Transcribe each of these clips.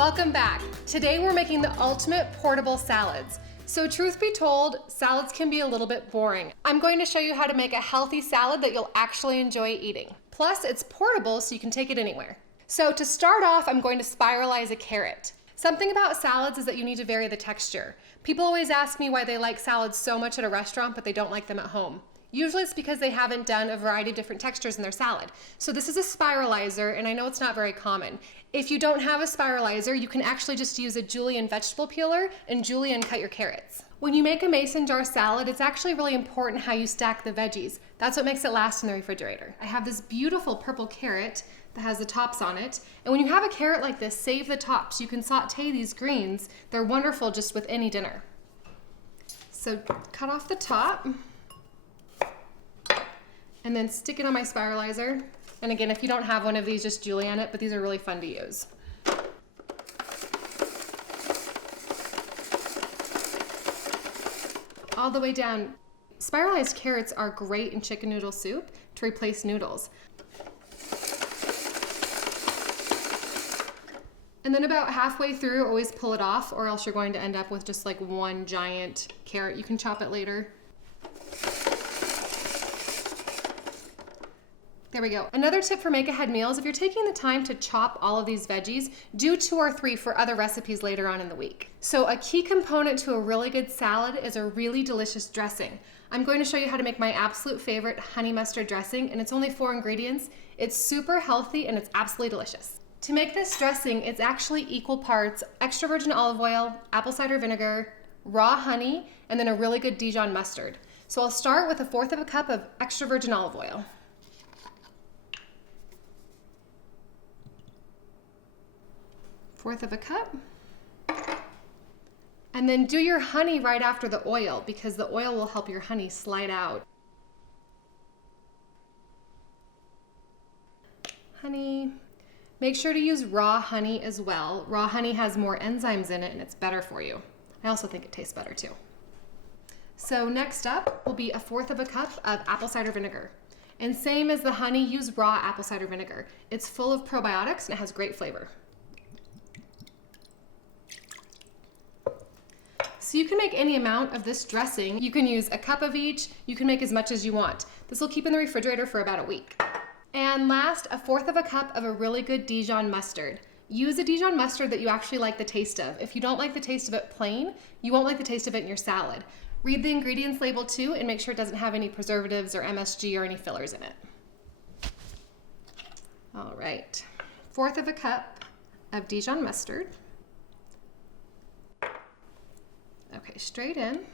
Welcome back. Today we're making the ultimate portable salads. So truth be told, salads can be a little bit boring. I'm going to show you how to make a healthy salad that you'll actually enjoy eating. Plus it's portable so you can take it anywhere. So to start off, I'm going to spiralize a carrot. Something about salads is that you need to vary the texture. People always ask me why they like salads so much at a restaurant but they don't like them at home. Usually it's because they haven't done a variety of different textures in their salad. So this is a spiralizer, and I know it's not very common. If you don't have a spiralizer, you can actually just use a julienne vegetable peeler and julienne cut your carrots. When you make a mason jar salad, it's actually really important how you stack the veggies. That's what makes it last in the refrigerator. I have this beautiful purple carrot that has the tops on it. And when you have a carrot like this, save the tops. You can saute these greens. They're wonderful just with any dinner. So cut off the top. And then stick it on my spiralizer. And again, if you don't have one of these, just julienne it, but these are really fun to use. All the way down. Spiralized carrots are great in chicken noodle soup to replace noodles. And then about halfway through, always pull it off, or else you're going to end up with just like one giant carrot. You can chop it later. There we go. Another tip for make-ahead meals, if you're taking the time to chop all of these veggies, do 2 or 3 for other recipes later on in the week. So a key component to a really good salad is a really delicious dressing. I'm going to show you how to make my absolute favorite honey mustard dressing, and it's only 4 ingredients. It's super healthy and it's absolutely delicious. To make this dressing, it's actually equal parts extra virgin olive oil, apple cider vinegar, raw honey, and then a really good Dijon mustard. So I'll start with 1/4 cup of extra virgin olive oil. 1/4 cup. And then do your honey right after the oil because the oil will help your honey slide out. Honey. Make sure to use raw honey as well. Raw honey has more enzymes in it and it's better for you. I also think it tastes better too. So next up will be 1/4 cup of apple cider vinegar. And same as the honey, use raw apple cider vinegar. It's full of probiotics and it has great flavor. So you can make any amount of this dressing. You can use a cup of each. You can make as much as you want. This will keep in the refrigerator for about a week. And last, 1/4 cup of a really good Dijon mustard. Use a Dijon mustard that you actually like the taste of. If you don't like the taste of it plain, you won't like the taste of it in your salad. Read the ingredients label too and make sure it doesn't have any preservatives or MSG or any fillers in it. All right, 1/4 cup of Dijon mustard. Okay, straight in.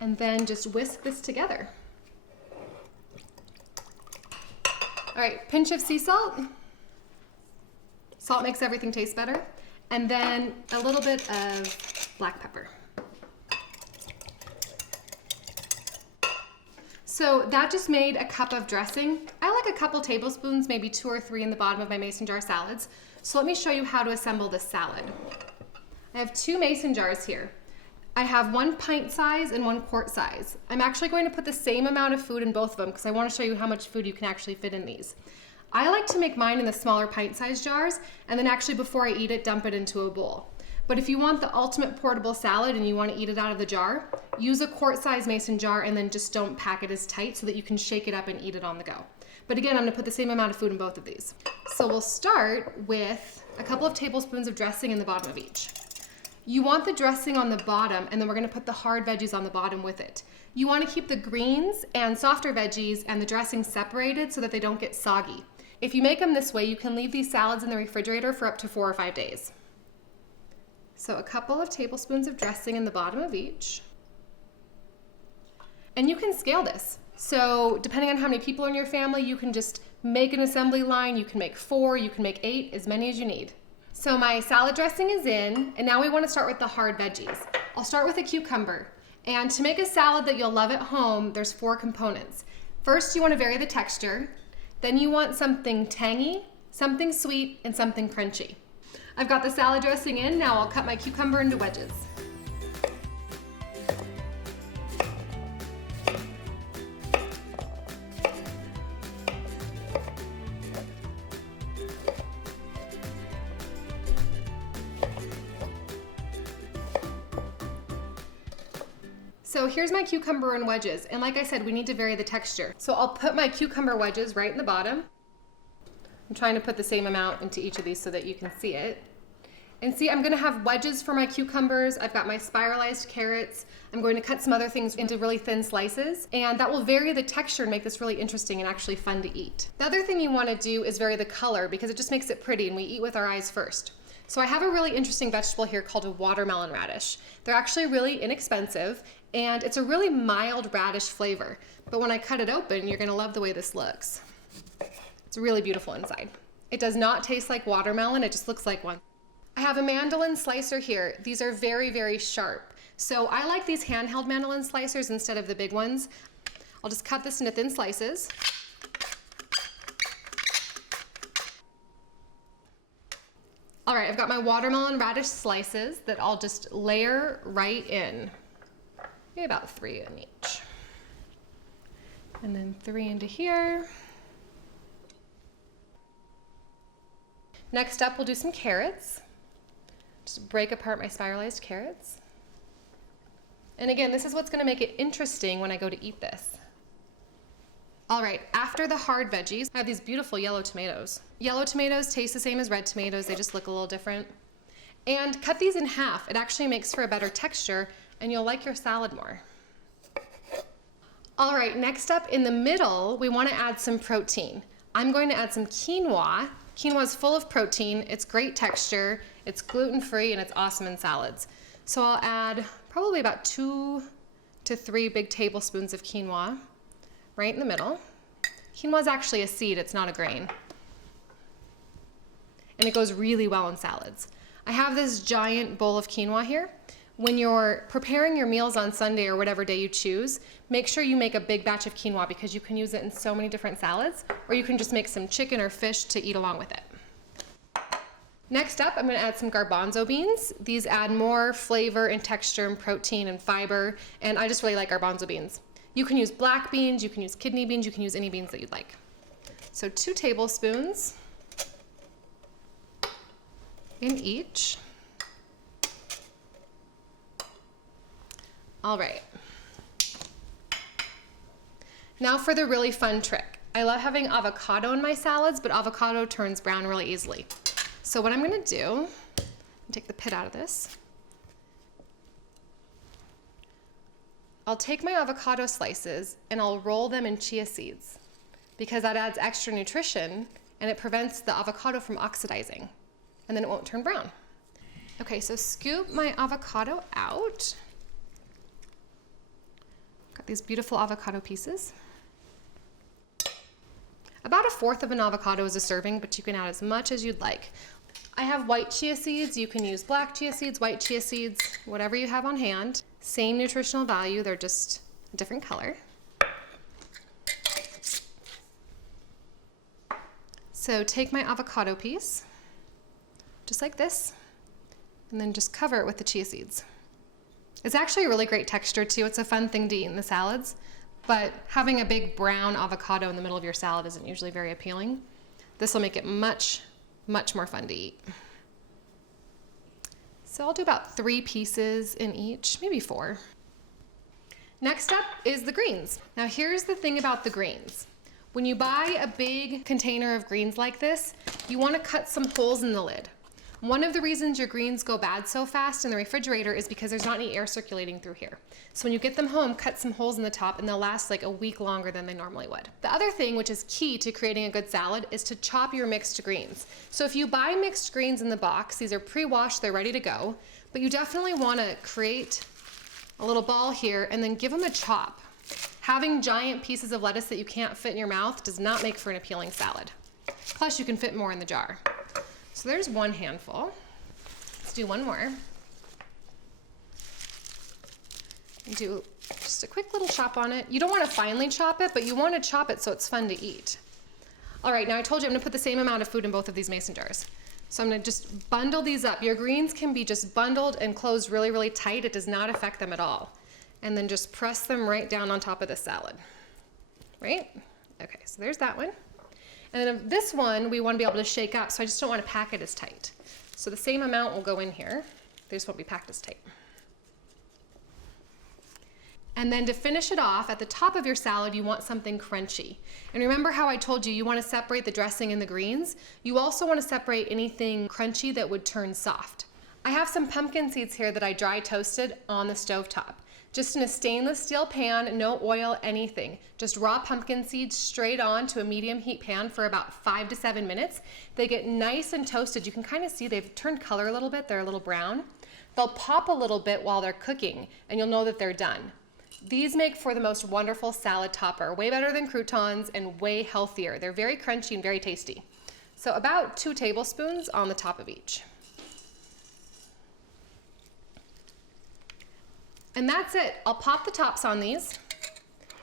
And then just whisk this together. All right, pinch of sea salt. Salt makes everything taste better. And then a little bit of black pepper. So that just made a cup of dressing. I like a couple tablespoons, maybe 2 or 3 in the bottom of my mason jar salads. So let me show you how to assemble this salad. I have 2 mason jars here. I have 1 pint size and 1 quart size. I'm actually going to put the same amount of food in both of them because I want to show you how much food you can actually fit in these. I like to make mine in the smaller pint size jars and then actually before I eat it, dump it into a bowl. But if you want the ultimate portable salad and you want to eat it out of the jar, use a quart size mason jar and then just don't pack it as tight so that you can shake it up and eat it on the go. But again, I'm gonna put the same amount of food in both of these. So we'll start with a couple of tablespoons of dressing in the bottom of each. You want the dressing on the bottom and then we're gonna put the hard veggies on the bottom with it. You wanna keep the greens and softer veggies and the dressing separated so that they don't get soggy. If you make them this way, you can leave these salads in the refrigerator for up to 4 or 5 days. So a couple of tablespoons of dressing in the bottom of each. And you can scale this. So depending on how many people are in your family, you can just make an assembly line. You can make 4, you can make 8, as many as you need. So my salad dressing is in, and now we want to start with the hard veggies. I'll start with a cucumber. And to make a salad that you'll love at home, there's 4 components. First, you want to vary the texture. Then you want something tangy, something sweet, and something crunchy. I've got the salad dressing in, now I'll cut my cucumber into wedges. So here's my cucumber in wedges, and like I said, we need to vary the texture. So I'll put my cucumber wedges right in the bottom. I'm trying to put the same amount into each of these so that you can see it. And see, I'm gonna have wedges for my cucumbers. I've got my spiralized carrots. I'm going to cut some other things into really thin slices, and that will vary the texture and make this really interesting and actually fun to eat. The other thing you wanna do is vary the color because it just makes it pretty, and we eat with our eyes first. So I have a really interesting vegetable here called a watermelon radish. They're actually really inexpensive, and it's a really mild radish flavor. But when I cut it open, you're gonna love the way this looks. It's really beautiful inside. It does not taste like watermelon, it just looks like one. I have a mandoline slicer here. These are very, very sharp. So I like these handheld mandoline slicers instead of the big ones. I'll just cut this into thin slices. All right, I've got my watermelon radish slices that I'll just layer right in. Maybe about 3 in each. And then 3 into here. Next up, we'll do some carrots. Just break apart my spiralized carrots. And again, this is what's gonna make it interesting when I go to eat this. All right, after the hard veggies, I have these beautiful yellow tomatoes. Yellow tomatoes taste the same as red tomatoes, they just look a little different. And cut these in half. It actually makes for a better texture and you'll like your salad more. All right, next up in the middle, we wanna add some protein. I'm going to add some quinoa. Quinoa is full of protein, it's great texture, it's gluten-free, and it's awesome in salads. So I'll add probably about 2 to 3 big tablespoons of quinoa right in the middle. Quinoa is actually a seed, it's not a grain. And it goes really well in salads. I have this giant bowl of quinoa here. When you're preparing your meals on Sunday or whatever day you choose, make sure you make a big batch of quinoa because you can use it in so many different salads, or you can just make some chicken or fish to eat along with it. Next up, I'm gonna add some garbanzo beans. These add more flavor and texture and protein and fiber, and I just really like garbanzo beans. You can use black beans, you can use kidney beans, you can use any beans that you'd like. So 2 tablespoons in each. All right. Now for the really fun trick. I love having avocado in my salads, but avocado turns brown really easily. So what I'm gonna do, take the pit out of this. I'll take my avocado slices and I'll roll them in chia seeds because that adds extra nutrition and it prevents the avocado from oxidizing and then it won't turn brown. Okay, so scoop my avocado out. Got these beautiful avocado pieces. About 1/4 of an avocado is a serving, but you can add as much as you'd like. I have white chia seeds. You can use black chia seeds, white chia seeds, whatever you have on hand. Same nutritional value, they're just a different color. So take my avocado piece, just like this, and then just cover it with the chia seeds. It's actually a really great texture too. It's a fun thing to eat in the salads, but having a big brown avocado in the middle of your salad isn't usually very appealing. This will make it much, much more fun to eat. So I'll do about 3 pieces in each, maybe 4. Next up is the greens. Now here's the thing about the greens. When you buy a big container of greens like this, you want to cut some holes in the lid. One of the reasons your greens go bad so fast in the refrigerator is because there's not any air circulating through here. So when you get them home, cut some holes in the top and they'll last like a week longer than they normally would. The other thing, which is key to creating a good salad, is to chop your mixed greens. So if you buy mixed greens in the box, these are pre-washed, they're ready to go, but you definitely want to create a little ball here and then give them a chop. Having giant pieces of lettuce that you can't fit in your mouth does not make for an appealing salad. Plus you can fit more in the jar. So there's 1 handful. Let's do 1 more. And do just a quick little chop on it. You don't want to finely chop it, but you want to chop it so it's fun to eat. All right, now I told you I'm gonna put the same amount of food in both of these mason jars. So I'm gonna just bundle these up. Your greens can be just bundled and closed really, really tight. It does not affect them at all. And then just press them right down on top of the salad, right? Okay, so there's that one. And then this one, we want to be able to shake up, so I just don't want to pack it as tight. So the same amount will go in here. They just won't be packed as tight. And then to finish it off, at the top of your salad, you want something crunchy. And remember how I told you, you want to separate the dressing and the greens? You also want to separate anything crunchy that would turn soft. I have some pumpkin seeds here that I dry toasted on the stovetop. Just in a stainless steel pan, no oil, anything. Just raw pumpkin seeds straight on to a medium heat pan for about 5 to 7 minutes. They get nice and toasted. You can kind of see they've turned color a little bit. They're a little brown. They'll pop a little bit while they're cooking, and you'll know that they're done. These make for the most wonderful salad topper, way better than croutons and way healthier. They're very crunchy and very tasty. So about 2 tablespoons on the top of each. And that's it. I'll pop the tops on these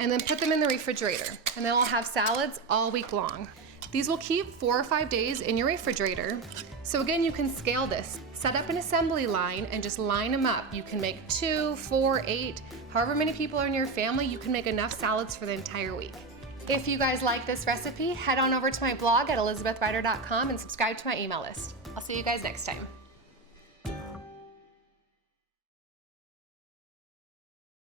and then put them in the refrigerator, and then I'll have salads all week long. These will keep 4 or 5 days in your refrigerator. So again, you can scale this. Set up an assembly line and just line them up. You can make 2, 4, 8, however many people are in your family, you can make enough salads for the entire week. If you guys like this recipe, head on over to my blog at elizabethrider.com and subscribe to my email list. I'll see you guys next time.